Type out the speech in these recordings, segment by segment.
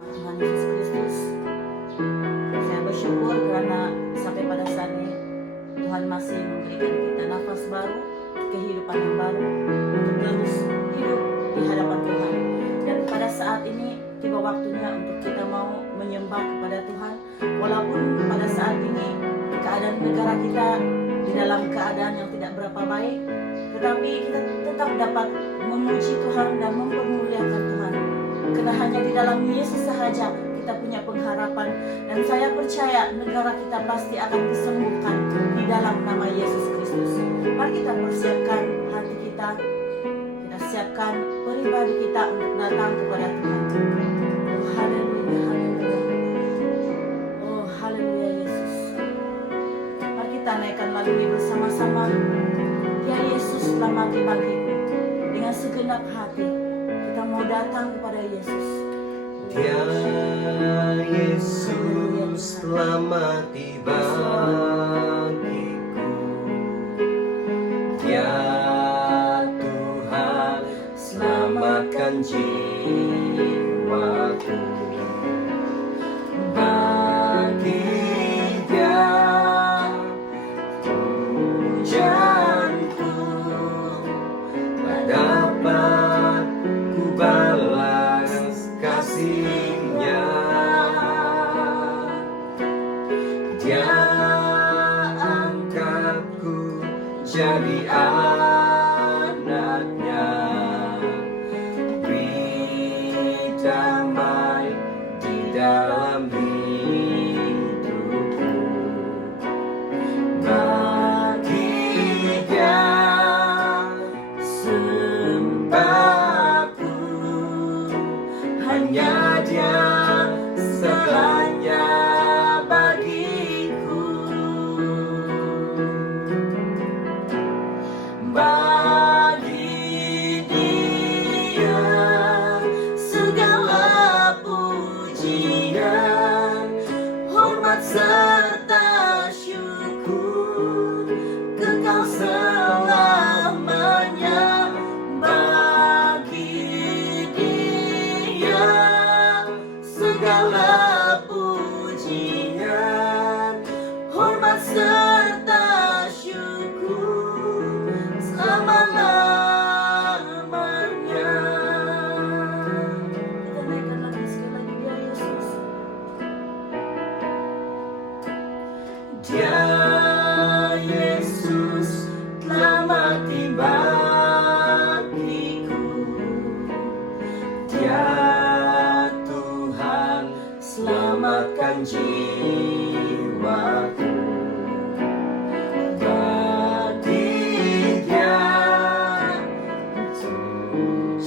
Tuhan Yesus Kristus, saya bersyukur karena sampai pada saat ini Tuhan masih memberikan kita nafas baru, kehidupan yang baru untuk terus hidup di hadapan Tuhan. Dan pada saat ini tiba waktunya untuk kita mau menyembah kepada Tuhan. Walaupun pada saat ini keadaan negara kita di dalam keadaan yang tidak berapa baik, tetapi kita tetap dapat memuji Tuhan dan mempermuliakan Tuhan. Karena hanya di dalam Yesus sahaja kita punya pengharapan, dan saya percaya negara kita pasti akan disembuhkan di dalam nama Yesus Kristus. Mari kita persiapkan hati kita siapkan pribadi kita untuk datang kepada Tuhan. Oh haleluya, haleluya. Oh haleluya Yesus. Mari kita naikkan lagu ini bersama-sama. Ya Yesus telah mati bagiku. Dengan segenap hati kita mau datang kepada Yesus. Dia Yesus telah mati bagiku. Dia Tuhan selamatkan jiwaku. Bagi Dia pujianku, tak dapat ku balas kasih-Nya. Dia angkatku jadi anaknya, beri damai di dalam hidupku. Bagi Dia sembahku, hanya Dia segalanya bagiku. Bagi Dia segala pujian, hormat serta syukur, kekal selamanya. Bagi Dia segala pujian, hormat serta syukur, selama-lamanya. Kita naikkan lagi sekali lagi, ya Yesus. Dia Yesus telah mati bagiku. Dia Tuhan selamatkan jiwaku. Bagi Dia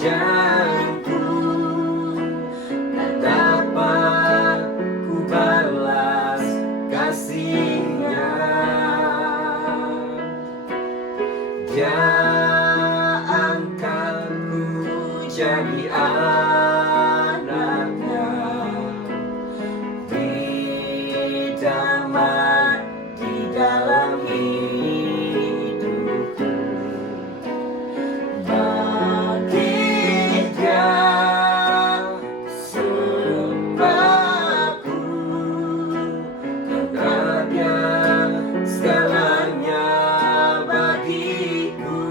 pujianku, tak dapat ku balas kasih-Nya. Dia angkatku jadi anaknya, beri damai di dalam hidupku. Bagi Dia sembahku, karena Dia segalanya bagiku.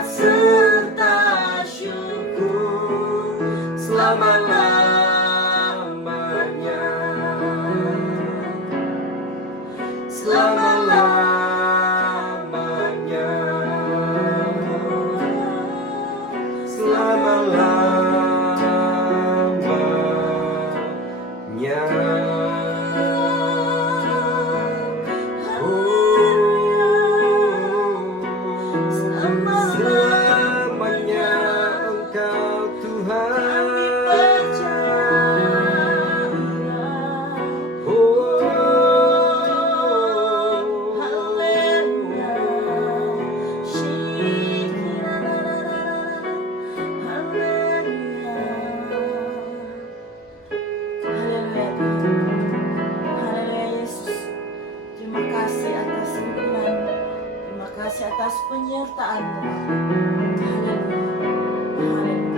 hormat serta syukur selama-lamanya, selama-lamanya, selama-lamanya. Selamanya Engkau Tuhan. Haleluya Yesus. Terima kasih atas himpunan. Terima kasih atas penyertaan-Mu. Haleluya.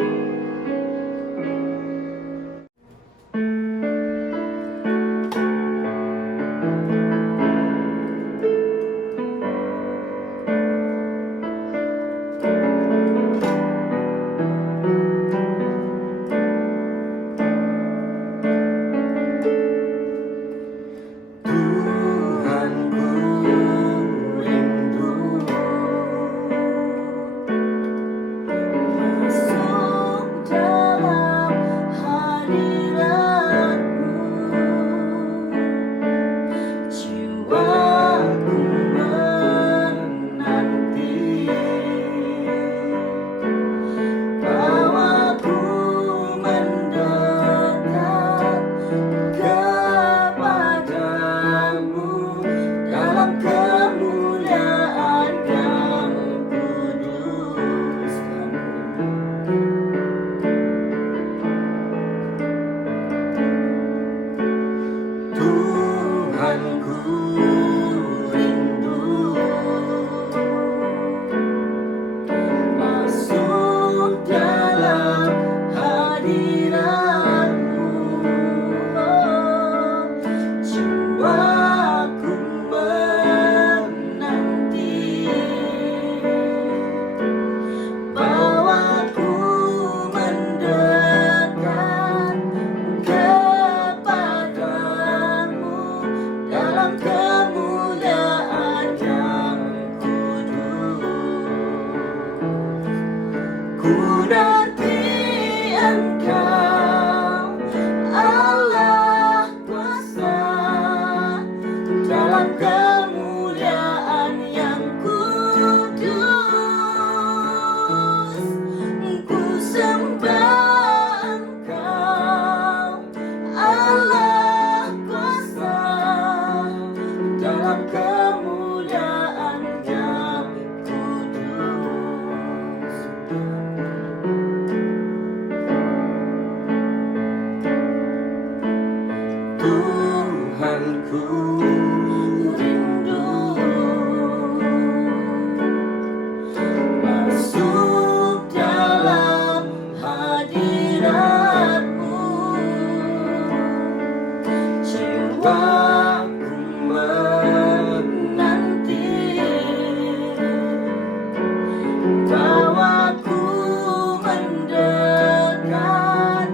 Haleluya. Tuhanku rindu Masuk dalam hadirat-Mu. Jiwaku menanti, bawaku mendekat kepadamu dalam kemuliaan yang kudus. Tuhanku rindu Masuk dalam hadirat-Mu. Jiwaku menanti, bawaku mendekat kepadamu dalam kemuliaan yang kudus. Ku nanti Engkau, Allah kuasa, dalam kemuliaan yang kudus. Ku sembah Engkau, Allah kuasa, dalam kemuliaan yang kudus. Tuhanku Rindu masuk dalam hadirat-Mu. Jiwaku menanti, bawaku mendekat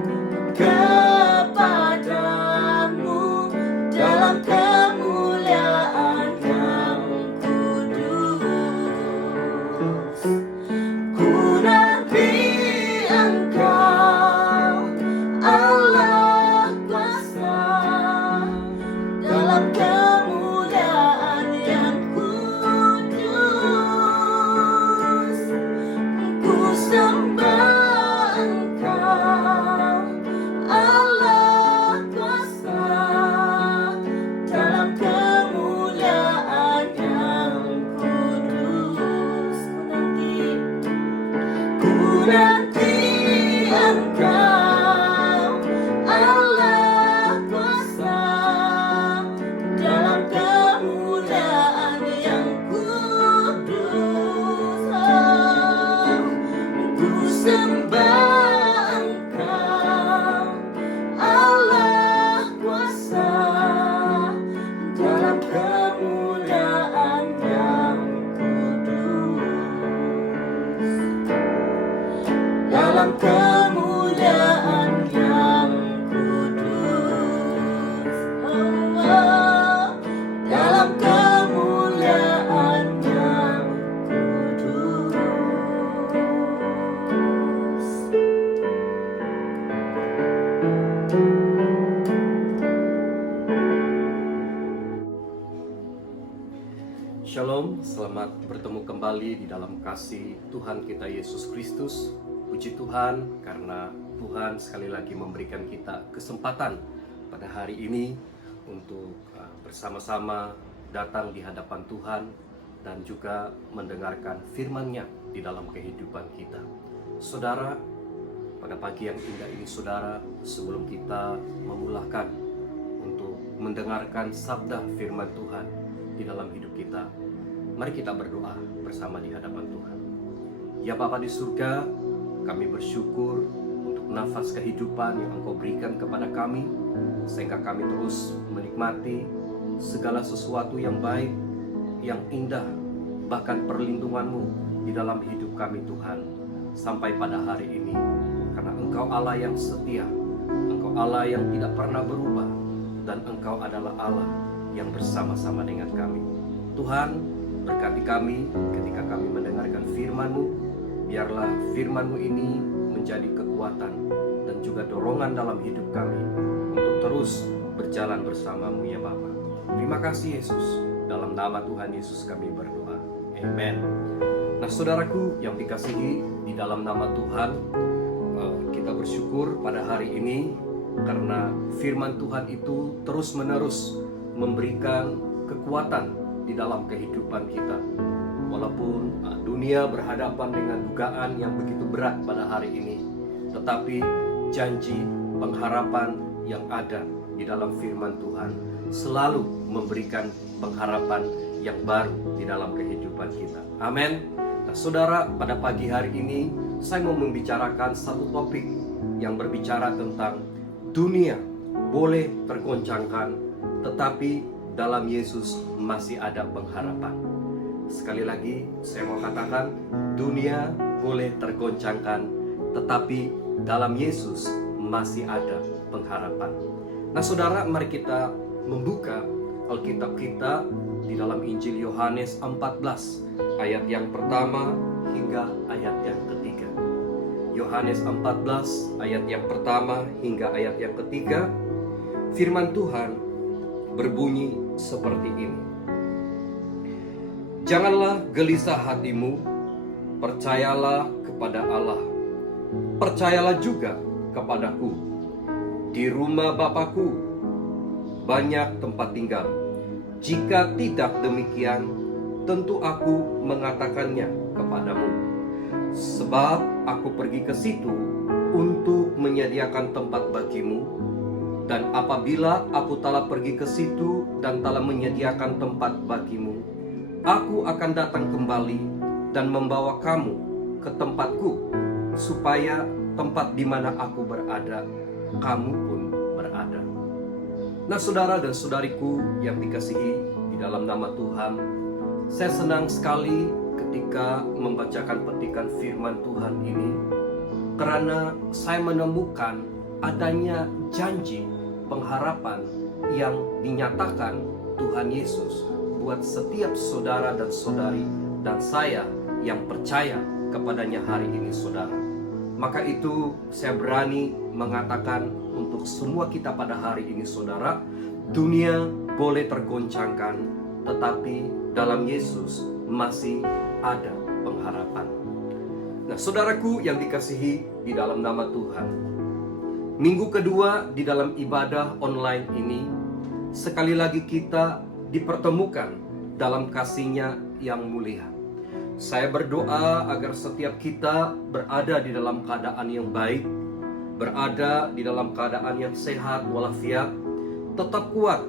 kepadamu dalam kemuliaan yang kudus. Ku nanti Engkau, Allah kuasa, dalam kemuliaan yang kudus. Ku sembah Engkau, Allah kuasa, dalam kemuliaan yang kudus. Ku nanti Engkau, Allah kuasa, dalam kemuliaan yang kudus. Ku sembah Engkau, Allah kuasa, dalam kemuliaan yang kudus. dalam kemuliaan yang kudus. Dalam kemuliaan yang kudus. Shalom, selamat bertemu kembali di dalam kasih Tuhan kita Yesus Kristus. Puji Tuhan karena Tuhan sekali lagi memberikan kita kesempatan pada hari ini untuk bersama-sama datang di hadapan Tuhan dan juga mendengarkan firman-Nya di dalam kehidupan kita. Saudara, pada pagi yang indah ini saudara, sebelum kita memulakan untuk mendengarkan sabda firman Tuhan di dalam hidup kita, mari kita berdoa bersama di hadapan Tuhan. Ya Bapa di surga, kami bersyukur untuk nafas kehidupan yang Engkau berikan kepada kami, sehingga kami terus menikmati segala sesuatu yang baik, yang indah, bahkan perlindungan-Mu di dalam hidup kami Tuhan, sampai pada hari ini. Karena Engkau Allah yang setia, Engkau Allah yang tidak pernah berubah, dan Engkau adalah Allah yang bersama-sama dengan kami. Tuhan, berkati kami ketika kami mendengarkan firman-Mu. Biarlah firman-Mu ini menjadi kekuatan dan juga dorongan dalam hidup kami untuk terus berjalan bersama-Mu ya Bapa. Terima kasih Yesus. Dalam nama Tuhan Yesus kami berdoa. Amen. Nah saudaraku yang dikasihi di dalam nama Tuhan, kita bersyukur pada hari ini karena firman Tuhan itu terus-menerus memberikan kekuatan di dalam kehidupan kita. Walaupun dunia berhadapan dengan dugaan yang begitu berat pada hari ini, tetapi janji pengharapan yang ada di dalam firman Tuhan selalu memberikan pengharapan yang baru di dalam kehidupan kita. Amin. Nah saudara, pada pagi hari ini saya mau membicarakan satu topik yang berbicara tentang dunia boleh tergoncangkan, tetapi dalam Yesus masih ada pengharapan. Sekali lagi saya mau katakan, dunia boleh tergoncangkan, tetapi dalam Yesus masih ada pengharapan. Nah saudara, mari kita membuka Alkitab kita di dalam Injil Yohanes 14 ayat yang pertama hingga ayat yang ketiga. Yohanes 14 ayat yang pertama hingga ayat yang ketiga. Firman Tuhan berbunyi seperti ini. Janganlah gelisah hatimu, percayalah kepada Allah, percayalah juga kepadaku. Di rumah Bapa-Ku banyak tempat tinggal. Jika tidak demikian, tentu aku mengatakannya kepadamu. Sebab aku pergi ke situ untuk menyediakan tempat bagimu. Dan apabila aku telah pergi ke situ dan telah menyediakan tempat bagimu, aku akan datang kembali dan membawa kamu ke tempatku, supaya tempat di mana aku berada, kamu pun berada. Nah saudara dan saudariku yang dikasihi di dalam nama Tuhan, saya senang sekali ketika membacakan petikan firman Tuhan ini, karena saya menemukan adanya janji pengharapan yang dinyatakan Tuhan Yesus buat setiap saudara dan saudari dan saya yang percaya kepadanya hari ini saudara. Maka itu saya berani mengatakan untuk semua kita pada hari ini saudara, dunia boleh tergoncangkan, tetapi dalam Yesus masih ada pengharapan. Nah saudaraku yang dikasihi di dalam nama Tuhan, minggu kedua di dalam ibadah online ini, sekali lagi kita dipertemukan dalam kasih-Nya yang mulia. Saya berdoa agar setiap kita berada di dalam keadaan yang baik, berada di dalam keadaan yang sehat walafiat, tetap kuat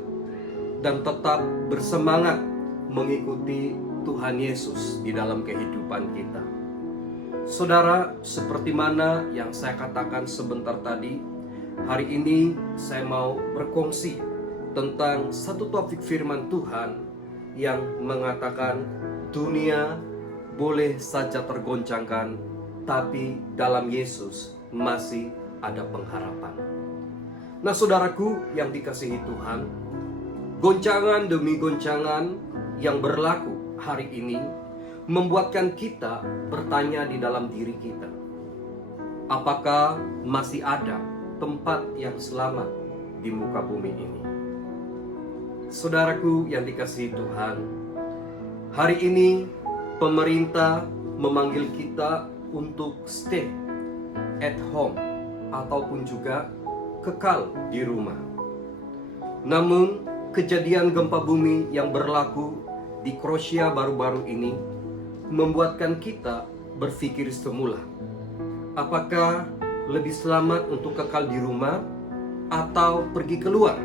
dan tetap bersemangat mengikuti Tuhan Yesus di dalam kehidupan kita. Saudara, seperti mana yang saya katakan sebentar tadi, hari ini saya mau berkongsi tentang satu topik firman Tuhan yang mengatakan dunia boleh saja tergoncangkan, tapi dalam Yesus masih ada pengharapan. Nah, saudaraku yang dikasihi Tuhan, goncangan demi goncangan yang berlaku hari ini membuatkan kita bertanya di dalam diri kita, apakah masih ada tempat yang selamat di muka bumi ini? Saudaraku yang dikasihi Tuhan, hari ini pemerintah memanggil kita untuk stay at home ataupun juga kekal di rumah. Namun kejadian gempa bumi yang berlaku di Kroasia baru-baru ini membuatkan kita berpikir semula, apakah lebih selamat untuk kekal di rumah atau pergi keluar?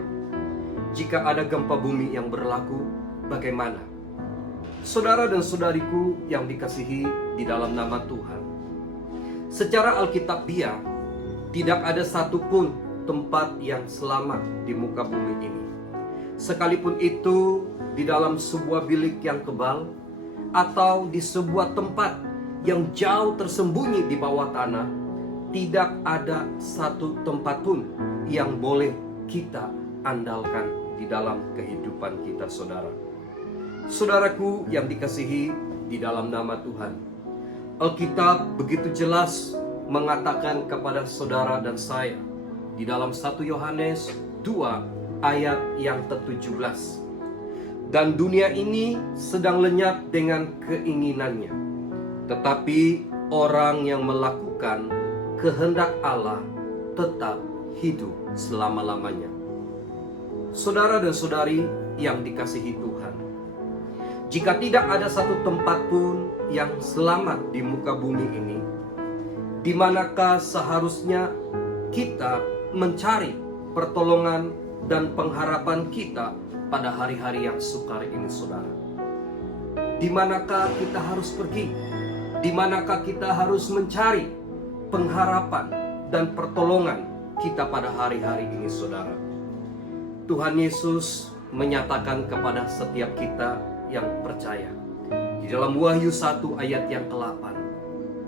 Jika ada gempa bumi yang berlaku, bagaimana? Saudara dan saudariku yang dikasihi di dalam nama Tuhan, secara alkitabiah tidak ada satupun tempat yang selamat di muka bumi ini. Sekalipun itu di dalam sebuah bilik yang tebal atau di sebuah tempat yang jauh tersembunyi di bawah tanah, tidak ada satu tempat pun yang boleh kita andalkan di dalam kehidupan kita, saudara. Saudaraku yang dikasihi di dalam nama Tuhan, Alkitab begitu jelas mengatakan kepada saudara dan saya di dalam 1 Yohanes 2 ayat yang ke-17. Dan dunia ini sedang lenyap dengan keinginannya, tetapi orang yang melakukan kehendak Allah tetap hidup selama-lamanya. Saudara dan saudari yang dikasihi Tuhan, jika tidak ada satu tempat pun yang selamat di muka bumi ini, di manakah seharusnya kita mencari pertolongan dan pengharapan kita pada hari-hari yang sukar ini, saudara? Di manakah kita harus pergi? Di manakah kita harus mencari pengharapan dan pertolongan kita pada hari-hari ini, saudara? Tuhan Yesus menyatakan kepada setiap kita yang percaya. Di dalam Wahyu 1 ayat yang ke-8,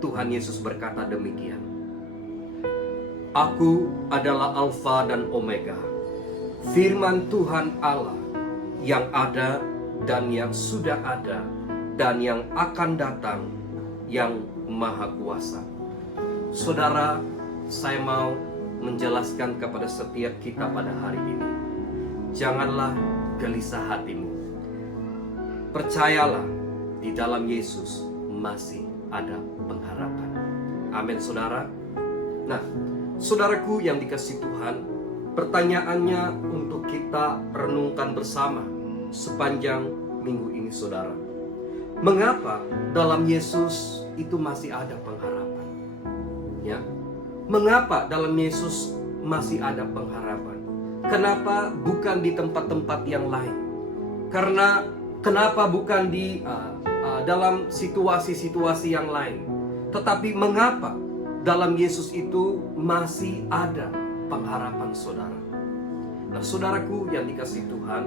Tuhan Yesus berkata demikian, Aku adalah Alfa dan Omega, firman Tuhan Allah yang ada dan yang sudah ada dan yang akan datang, yang Maha Kuasa. Saudara, saya mau menjelaskan kepada setiap kita pada hari ini, janganlah gelisah hatimu. Percayalah, di dalam Yesus masih ada pengharapan. Amin, saudara. Nah, saudaraku yang dikasihi Tuhan, pertanyaannya untuk kita renungkan bersama sepanjang minggu ini, saudara. Mengapa dalam Yesus itu masih ada pengharapan? Ya, mengapa dalam Yesus masih ada pengharapan? Kenapa bukan di tempat-tempat yang lain? Kenapa bukan di dalam situasi-situasi yang lain? Tetapi mengapa dalam Yesus itu masih ada pengharapan, saudara? Nah, saudaraku yang dikasihi Tuhan,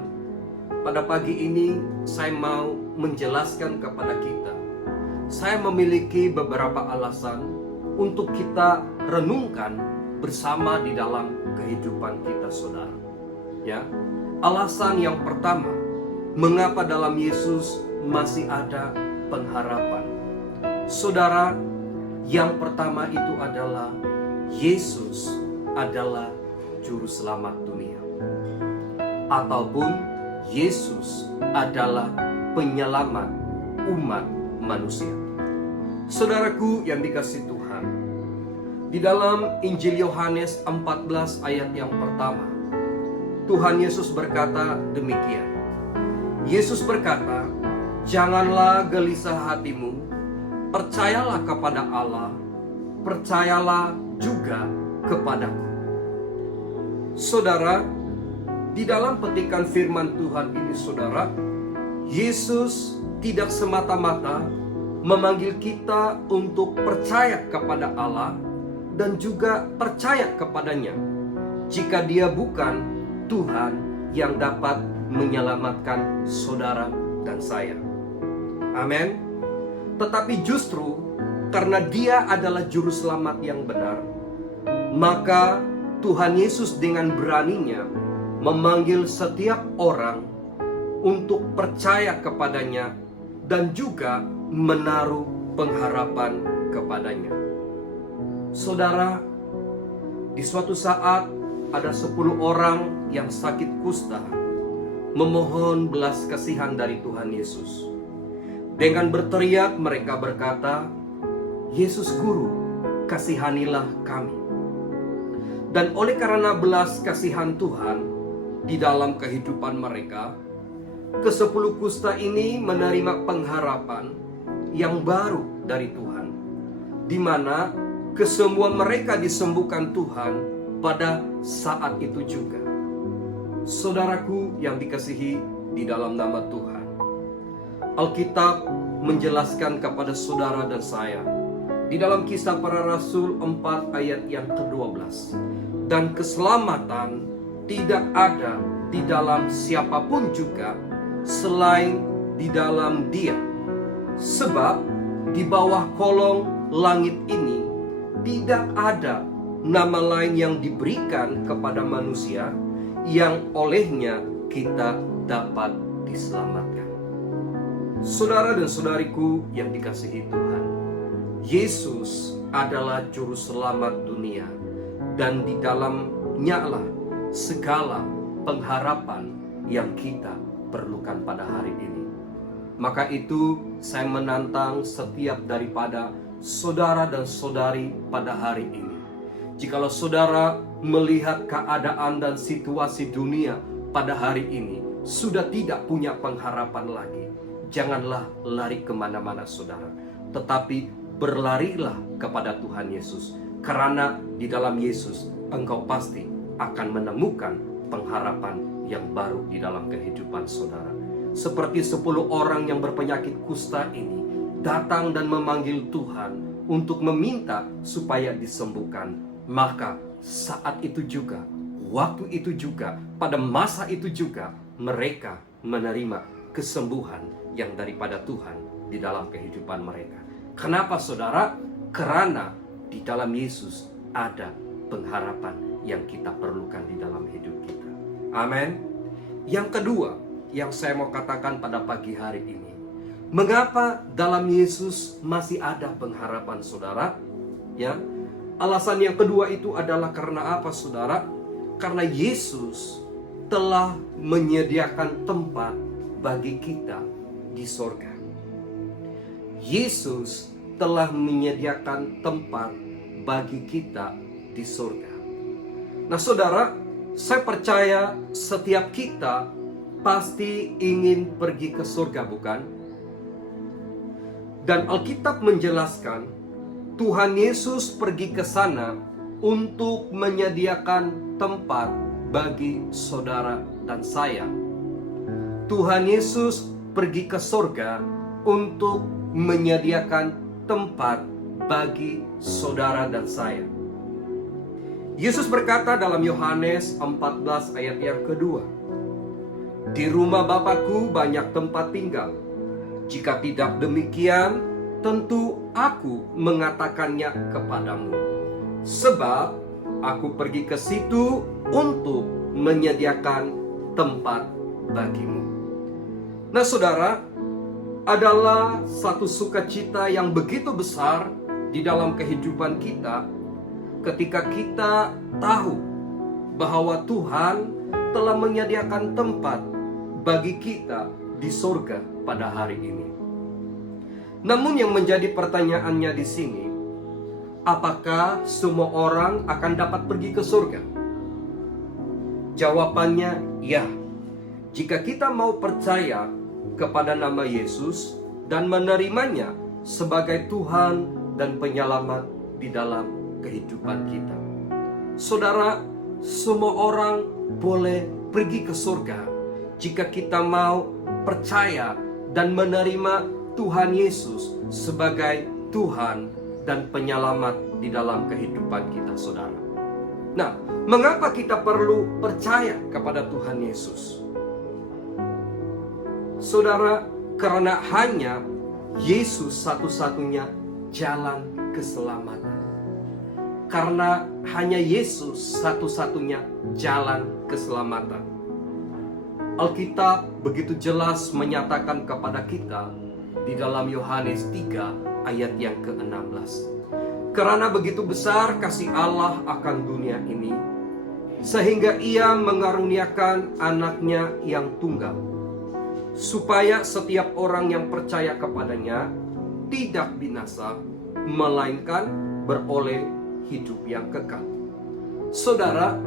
pada pagi ini saya mau menjelaskan kepada kita. Saya memiliki beberapa alasan untuk kita renungkan bersama di dalam kehidupan kita, saudara. Ya, alasan yang pertama, mengapa dalam Yesus masih ada pengharapan? Saudara, yang pertama itu adalah Yesus adalah juru selamat dunia, ataupun Yesus adalah penyelamat umat manusia. Saudaraku yang dikasihi Tuhan, di dalam Injil Yohanes 14 ayat yang pertama, Tuhan Yesus berkata demikian. Yesus berkata, janganlah gelisah hatimu, percayalah kepada Allah, percayalah juga kepadaku. Saudara, di dalam petikan firman Tuhan ini, saudara, Yesus tidak semata-mata memanggil kita untuk percaya kepada Allah dan juga percaya kepadanya jika Dia bukan Tuhan yang dapat menyelamatkan saudara dan saya. Amin. Tetapi justru karena Dia adalah juru selamat yang benar, maka Tuhan Yesus dengan beraninya memanggil setiap orang untuk percaya kepadanya dan juga menaruh pengharapan kepadanya. Saudara, di suatu saat ada 10 orang yang sakit kusta memohon belas kasihan dari Tuhan Yesus. Dengan berteriak mereka berkata, "Yesus Guru, kasihanilah kami." Dan oleh karena belas kasihan Tuhan di dalam kehidupan mereka, ke-10 kusta ini menerima pengharapan yang baru dari Tuhan, di mana kesemua mereka disembuhkan Tuhan pada saat itu juga. Saudaraku yang dikasihi di dalam nama Tuhan, Alkitab menjelaskan kepada saudara dan saya di dalam Kisah Para Rasul 4 ayat yang ke-12, dan keselamatan tidak ada di dalam siapapun juga selain di dalam Dia, sebab di bawah kolong langit ini tidak ada nama lain yang diberikan kepada manusia yang olehnya kita dapat diselamatkan. Saudara dan saudariku yang dikasihi Tuhan, Yesus adalah juru selamat dunia, dan di dalamnya lah segala pengharapan yang kita perlukan pada hari ini. Maka itu saya menantang setiap daripada saudara dan saudari pada hari ini. Jikalau saudara melihat keadaan dan situasi dunia pada hari ini sudah tidak punya pengharapan lagi, janganlah lari kemana-mana saudara, tetapi berlarilah kepada Tuhan Yesus, karena di dalam Yesus engkau pasti akan menemukan pengharapan yang baru di dalam kehidupan saudara. Seperti 10 orang yang berpenyakit kusta ini datang dan memanggil Tuhan untuk meminta supaya disembuhkan, maka saat itu juga, waktu itu juga, pada masa itu juga mereka menerima kesembuhan yang daripada Tuhan di dalam kehidupan mereka. Kenapa saudara? Karena di dalam Yesus ada pengharapan yang kita perlukan di dalam hidup kita. Amin. Yang kedua yang saya mau katakan pada pagi hari ini, mengapa dalam Yesus masih ada pengharapan saudara? Ya, alasan yang kedua itu adalah karena apa saudara? Karena Yesus telah menyediakan tempat bagi kita di sorga. Yesus telah menyediakan tempat bagi kita di sorga. Nah saudara, saya percaya setiap kita pasti ingin pergi ke sorga, bukan? Dan Alkitab menjelaskan Tuhan Yesus pergi ke sana untuk menyediakan tempat bagi saudara dan saya. Tuhan Yesus pergi ke sorga untuk menyediakan tempat bagi saudara dan saya. Yesus berkata dalam Yohanes 14 ayat yang kedua, "Di rumah Bapakku banyak tempat tinggal. Jika tidak demikian, tentu aku mengatakannya kepadamu. Sebab aku pergi ke situ untuk menyediakan tempat bagimu." Nah saudara, adalah satu sukacita yang begitu besar di dalam kehidupan kita ketika kita tahu bahwa Tuhan telah menyediakan tempat bagi kita di surga pada hari ini. Namun yang menjadi pertanyaannya di sini, apakah semua orang akan dapat pergi ke surga? Jawabannya ya. Jika kita mau percaya kepada nama Yesus dan menerimanya sebagai Tuhan dan penyelamat di dalam kehidupan kita. Saudara, semua orang boleh pergi ke surga jika kita mau percaya dan menerima Tuhan Yesus sebagai Tuhan dan penyelamat di dalam kehidupan kita, saudara. Nah, mengapa kita perlu percaya kepada Tuhan Yesus? Saudara, karena hanya Yesus satu-satunya jalan keselamatan. Karena hanya Yesus satu-satunya jalan keselamatan. Alkitab begitu jelas menyatakan kepada kita di dalam Yohanes 3 ayat yang ke-16. Karena begitu besar kasih Allah akan dunia ini, sehingga Ia mengaruniakan anaknya yang tunggal, supaya setiap orang yang percaya kepadanya tidak binasa, melainkan beroleh hidup yang kekal. Saudara,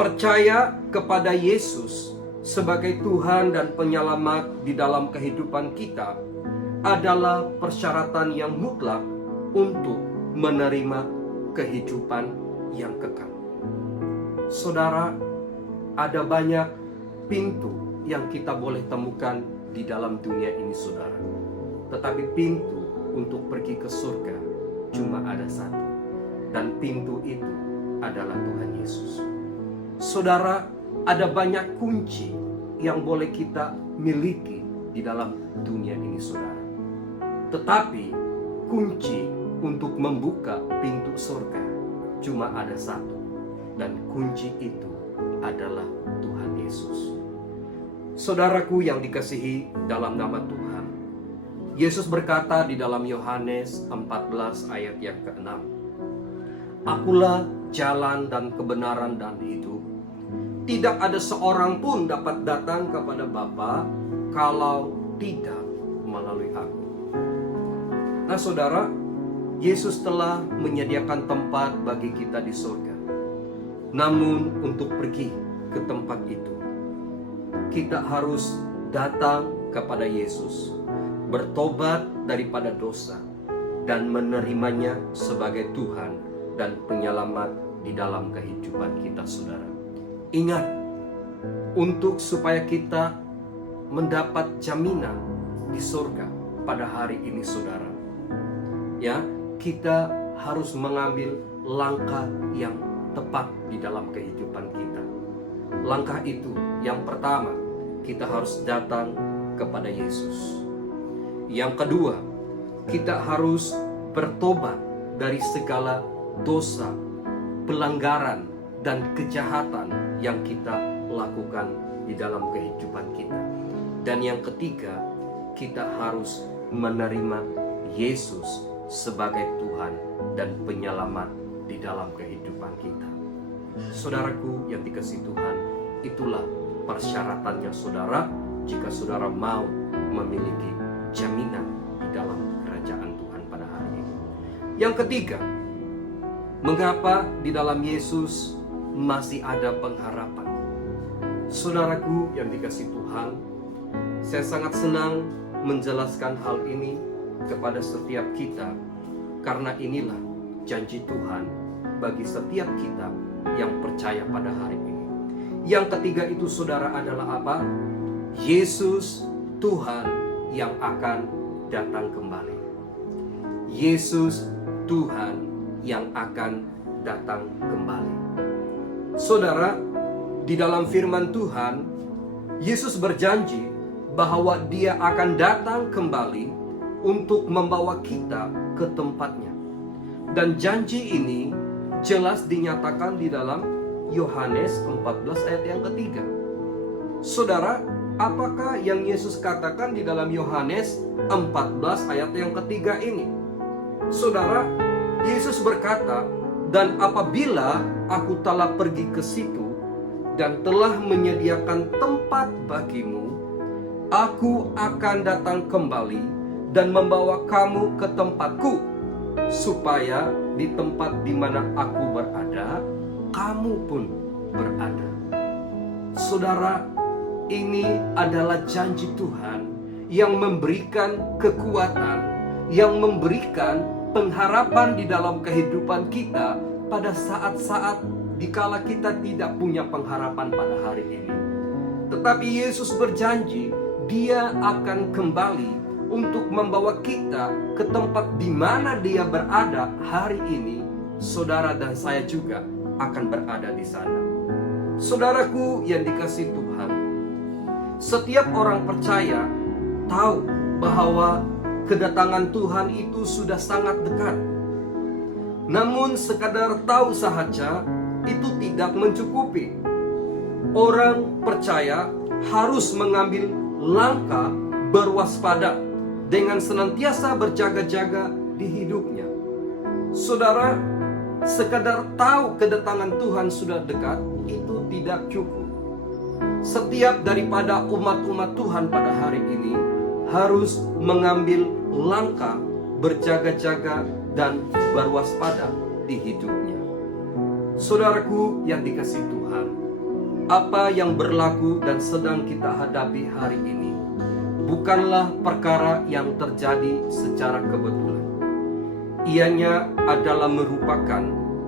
percaya kepada Yesus sebagai Tuhan dan Penyelamat di dalam kehidupan kita adalah persyaratan yang mutlak untuk menerima kehidupan yang kekal. Saudara, ada banyak pintu yang kita boleh temukan di dalam dunia ini, saudara. Tetapi pintu untuk pergi ke surga cuma ada satu. Dan pintu itu adalah Tuhan Yesus. Saudara, ada banyak kunci yang boleh kita miliki di dalam dunia ini, saudara. Tetapi kunci untuk membuka pintu surga cuma ada satu. Dan kunci itu adalah Tuhan Yesus. Saudaraku yang dikasihi dalam nama Tuhan, Yesus berkata di dalam Yohanes 14 ayat yang ke-6, Akulah jalan dan kebenaran dan hidup. Tidak ada seorang pun dapat datang kepada Bapa kalau tidak melalui aku. Nah saudara, Yesus telah menyediakan tempat bagi kita di surga. Namun untuk pergi ke tempat itu, kita harus datang kepada Yesus, bertobat daripada dosa, dan menerimanya sebagai Tuhan dan Penyelamat di dalam kehidupan kita, saudara. Ingat, untuk supaya kita mendapat jaminan di surga pada hari ini, saudara, ya, kita harus mengambil langkah yang tepat di dalam kehidupan kita. Langkah itu, yang pertama, kita harus datang kepada Yesus. Yang kedua, kita harus bertobat dari segala dosa, pelanggaran, dan kejahatan yang kita lakukan di dalam kehidupan kita. Dan yang ketiga, kita harus menerima Yesus sebagai Tuhan dan Penyelamat di dalam kehidupan kita. Saudaraku yang dikasihi Tuhan, itulah persyaratannya saudara jika saudara mau memiliki jaminan di dalam kerajaan Tuhan pada hari ini. Yang ketiga, mengapa di dalam Yesus masih ada pengharapan? Saudaraku yang dikasihi Tuhan, saya sangat senang menjelaskan hal ini kepada setiap kita, karena inilah janji Tuhan bagi setiap kita yang percaya pada hari ini. Yang ketiga itu saudara adalah apa? Yesus Tuhan yang akan datang kembali. Yesus Tuhan yang akan datang kembali. Saudara, di dalam firman Tuhan, Yesus berjanji bahwa Dia akan datang kembali untuk membawa kita ke tempatnya. Dan janji ini jelas dinyatakan di dalam Yohanes 14 ayat yang ketiga. Saudara, apakah yang Yesus katakan di dalam Yohanes 14 ayat yang ketiga ini? Saudara, Yesus berkata, dan apabila aku telah pergi ke situ dan telah menyediakan tempat bagimu, aku akan datang kembali dan membawa kamu ke tempatku, supaya di tempat di mana aku berada, kamu pun berada. Saudara, ini adalah janji Tuhan yang memberikan kekuatan, yang memberikan pengharapan di dalam kehidupan kita pada saat-saat dikala kita tidak punya pengharapan pada hari ini. Tetapi Yesus berjanji Dia akan kembali untuk membawa kita ke tempat di mana Dia berada hari ini. Saudara dan saya juga akan berada di sana. Saudaraku yang dikasihi Tuhan, setiap orang percaya tahu bahwa kedatangan Tuhan itu sudah sangat dekat. Namun sekadar tahu sahaja itu tidak mencukupi. Orang percaya harus mengambil langkah berwaspada dengan senantiasa berjaga-jaga di hidupnya. Saudara, sekadar tahu kedatangan Tuhan sudah dekat itu tidak cukup. Setiap daripada umat-umat Tuhan pada hari ini harus mengambil langkah berjaga-jaga dan berwaspada di hidupnya. Saudaraku yang dikasihi Tuhan, apa yang berlaku dan sedang kita hadapi hari ini bukanlah perkara yang terjadi secara kebetulan. Ianya adalah merupakan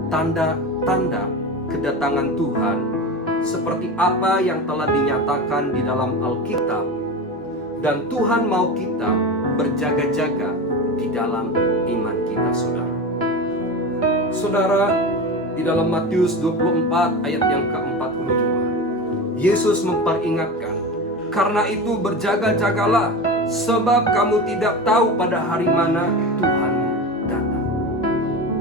tanda-tanda kedatangan Tuhan seperti apa yang telah dinyatakan di dalam Alkitab, dan Tuhan mau kita berjaga-jaga di dalam iman kita, saudara. Saudara, di dalam Matius 24 ayat yang ke-42, Yesus memperingatkan, karena itu berjaga-jagalah, sebab kamu tidak tahu pada hari mana Tuhan datang.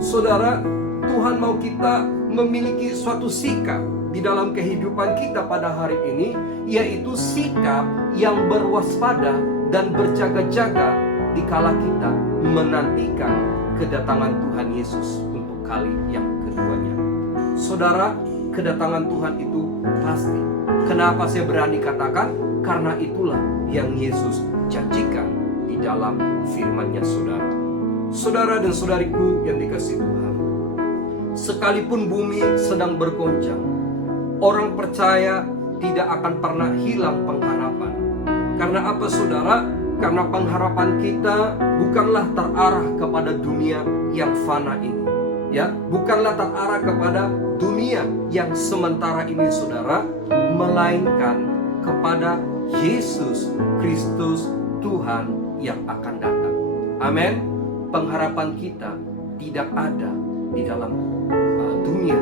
Saudara, Tuhan mau kita memiliki suatu sikap di dalam kehidupan kita pada hari ini, yaitu sikap yang berwaspada dan berjaga-jaga dikala kita menantikan kedatangan Tuhan Yesus untuk kali yang keduanya. Saudara, kedatangan Tuhan itu pasti. Kenapa saya berani katakan? Karena itulah yang Yesus janjikan di dalam firman-Nya, saudara. Saudara dan saudariku yang dikasihi Tuhan, sekalipun bumi sedang bergoncang, orang percaya tidak akan pernah hilang pengharapan. Karena apa, saudara? Karena pengharapan kita bukanlah terarah kepada dunia yang fana ini, ya, bukanlah terarah kepada dunia yang sementara ini, saudara, melainkan kepada Yesus Kristus Tuhan yang akan datang. Amin. Pengharapan kita tidak ada di dalam dunia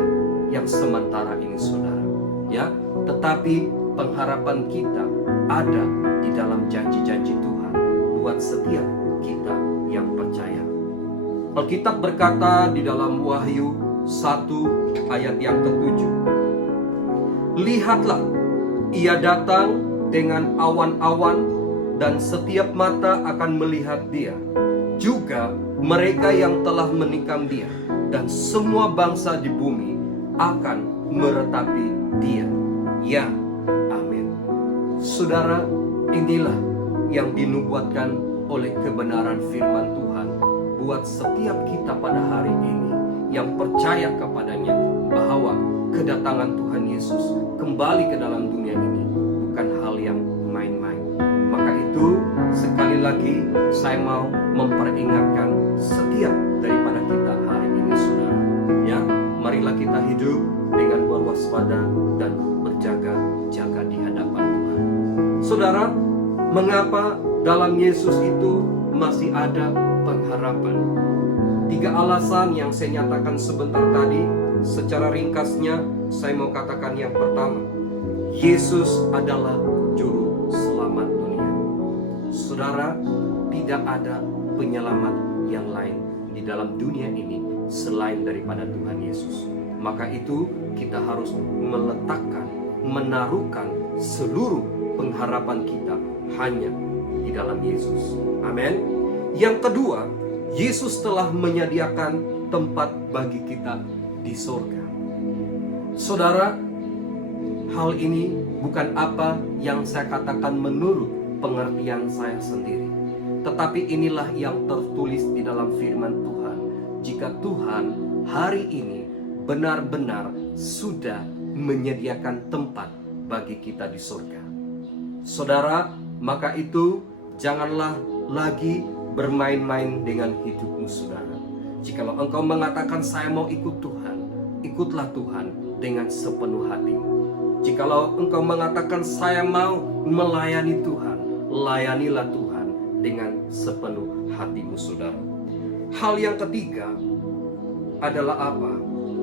yang sementara ini, saudara, ya, tetapi pengharapan kita ada di dalam janji-janji Tuhan buat setiap kita yang percaya. Alkitab berkata di dalam Wahyu 1 ayat yang ke-7, lihatlah, ia datang dengan awan-awan dan setiap mata akan melihat dia, juga mereka yang telah menikam dia, dan semua bangsa di bumi akan meratapi dia. Ya, amin. Saudara, inilah yang dinubuatkan oleh kebenaran firman Tuhan buat setiap kita pada hari ini yang percaya kepadanya, bahwa kedatangan Tuhan Yesus kembali ke dalam dunia ini bukan hal yang main-main. Maka itu sekali lagi saya mau memperingatkan setiap daripada kita hari ini, saudara, ya, marilah kita hidup dengan berwaspada dan berjaga-jaga di hadapan Tuhan. Saudara, mengapa dalam Yesus itu masih ada pengharapan? 3 alasan yang saya nyatakan sebentar tadi. Secara ringkasnya saya mau katakan yang pertama, Yesus adalah juru selamat dunia. Saudara, tidak ada penyelamat yang lain di dalam dunia ini selain daripada Tuhan Yesus. Maka itu kita harus meletakkan, menaruhkan seluruh pengharapan kita hanya di dalam Yesus. Amin. Yang kedua, Yesus telah menyediakan tempat bagi kita di sorga. Saudara, hal ini bukan apa yang saya katakan menurut pengertian saya sendiri, tetapi inilah yang tertulis di dalam firman Tuhan. Jika Tuhan hari ini benar-benar sudah menyediakan tempat bagi kita di surga, saudara, maka itu janganlah lagi bermain-main dengan hidupmu, saudara. Jikalau engkau mengatakan saya mau ikut Tuhan, ikutlah Tuhan dengan sepenuh hatimu. Jikalau engkau mengatakan saya mau melayani Tuhan, layanilah Tuhan dengan sepenuh hatimu, saudara. Hal yang ketiga adalah apa?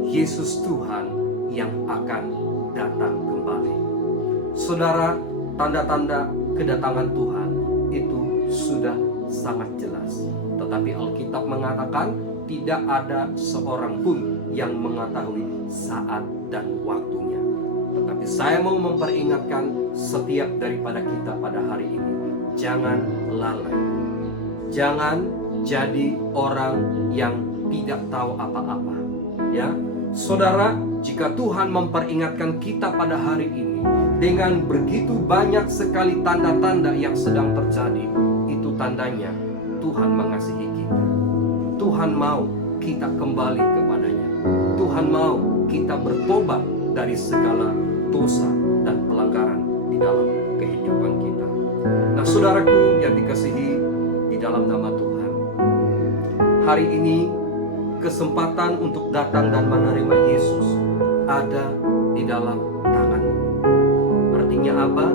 Yesus Tuhan yang akan datang kembali. Saudara, tanda-tanda kedatangan Tuhan itu sudah sangat jelas. Tetapi Alkitab mengatakan tidak ada seorang pun yang mengetahui saat dan waktunya. Tetapi saya mau memperingatkan setiap daripada kita pada hari ini, jangan lalai. Jangan jadi orang yang tidak tahu apa-apa. Ya, saudara, jika Tuhan memperingatkan kita pada hari ini dengan begitu banyak sekali tanda-tanda yang sedang terjadi, itu tandanya Tuhan mengasihi kita. Tuhan mau kita kembali kepadanya. Tuhan mau kita bertobat dari segala dosa dan pelanggaran di dalam kehidupan kita. Nah, saudaraku yang dikasihi di dalam nama Tuhan, hari ini kesempatan untuk datang dan menerima Yesus ada di dalam tanganmu. Artinya apa?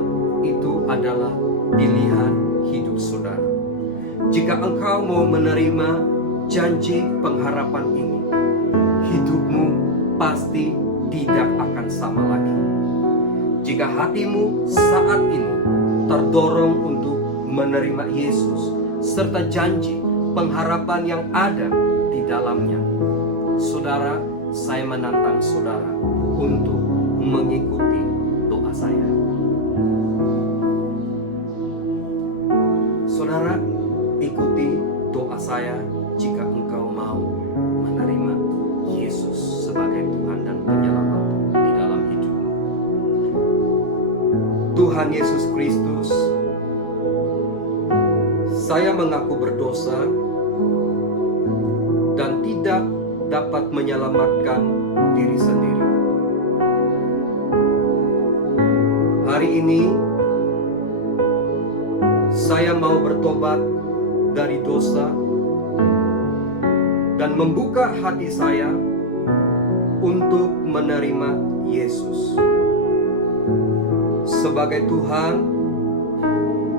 Itu adalah pilihan hidup saudara. Jika engkau mau menerima janji pengharapan ini, hidupmu pasti tidak akan sama lagi. Jika hatimu saat ini terdorong untuk menerima Yesus serta janji pengharapan yang ada di dalamnya, saudara, saya menantang saudara untuk mengikuti doa saya. Saudara, ikuti doa saya jika engkau mau menerima Yesus sebagai Tuhan dan Penyelamat di dalam hidupmu. Tuhan Yesus Kristus, saya mengaku berdosa dan tidak dapat menyelamatkan diri sendiri. Hari ini saya mau bertobat dari dosa dan membuka hati saya untuk menerima Yesus sebagai Tuhan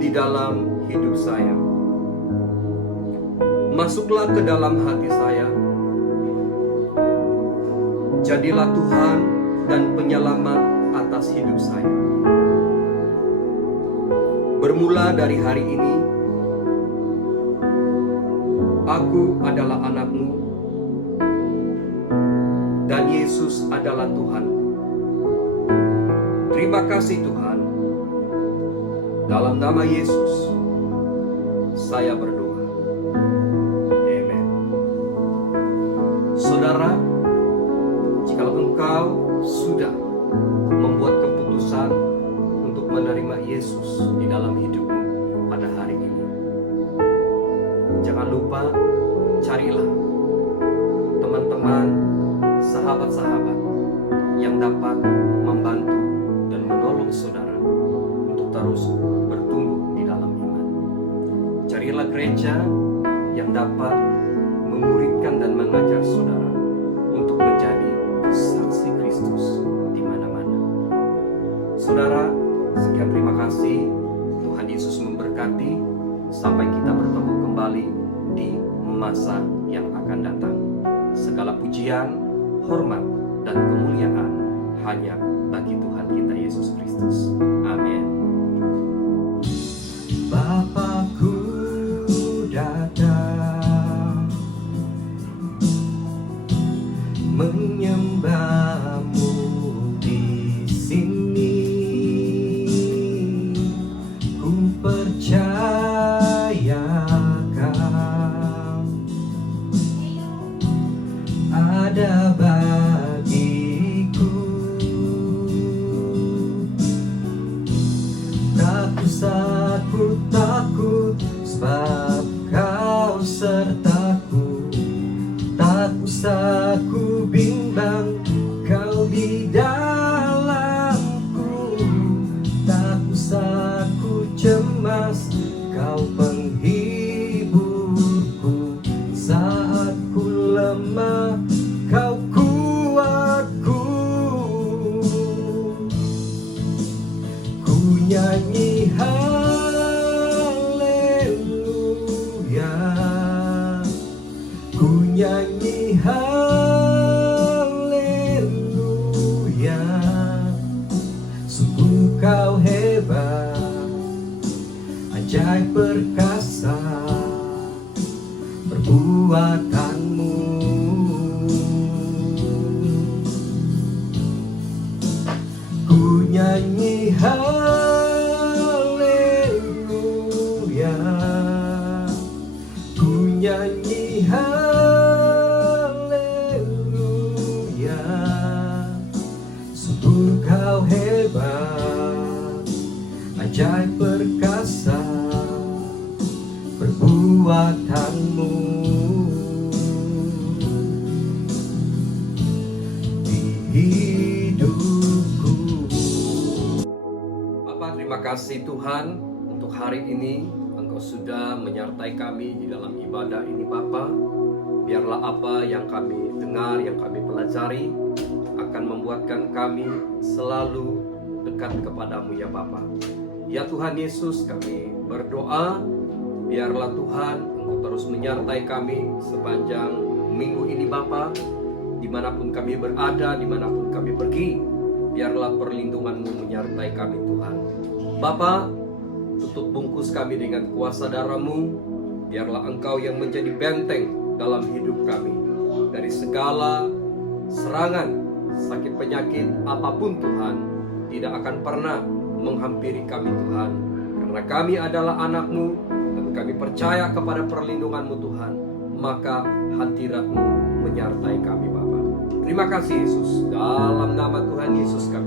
di dalam hidup saya. Masuklah ke dalam hati saya. Jadilah Tuhan dan Penyelamat atas hidup saya. Bermula dari hari ini, aku adalah anak-Mu dan Yesus adalah Tuhan. Terima kasih Tuhan. Dalam nama Yesus, saya berdoa. Amen. Saudara, jika engkau sudah membuat keputusan untuk menerima Yesus di dalam hidupmu pada hari ini, jangan lupa carilah teman-teman, sahabat-sahabat yang dapat membantu dan menolong saudara untuk terus bertumbuh di dalam iman. Carilah gereja yang dapat memuridkan dan mengajar saudara untuk menjadi saksi Kristus di mana-mana. Saudara, sekian terima kasih. Tuhan Yesus memberkati. Sampai kita bertemu kembali di masa yang akan datang. Segala pujian, hormat, dan kemuliaan hanya bagi Tuhan kita Yesus Kristus. Amin. Bapakku datang menyembahmu di sini. Ku percayakan ada bagiku. Tak usah ku takut sebab Kau sertaku. Tak usah ku bimbang, Kau di dalamku. Tak usah ku cemas, Kau penghiburku. Saat ku lemah, Kau kuatku. Ku nyanyi haleluya, ku nyanyi haleluya. Sungguh Kau hebat, ajaib perkasa. kasih Tuhan untuk hari ini Engkau sudah menyertai kami di dalam ibadah ini Bapa. Biarlah apa yang kami dengar, yang kami pelajari akan membuatkan kami selalu dekat kepadamu ya Bapa. Ya Tuhan Yesus, kami berdoa biarlah Tuhan Engkau terus menyertai kami sepanjang minggu ini Bapa. Dimanapun kami berada, dimanapun kami pergi, biarlah perlindungan-Mu menyertai kami Tuhan. Bapa, tutup bungkus kami dengan kuasa darah-Mu. Biarlah Engkau yang menjadi benteng dalam hidup kami dari segala serangan, sakit penyakit apapun Tuhan tidak akan pernah menghampiri kami Tuhan. Karena kami adalah anak-Mu dan kami percaya kepada perlindungan-Mu Tuhan, maka hadirat-Mu menyertai kami Bapa. Terima kasih Yesus, dalam nama Tuhan Yesus kami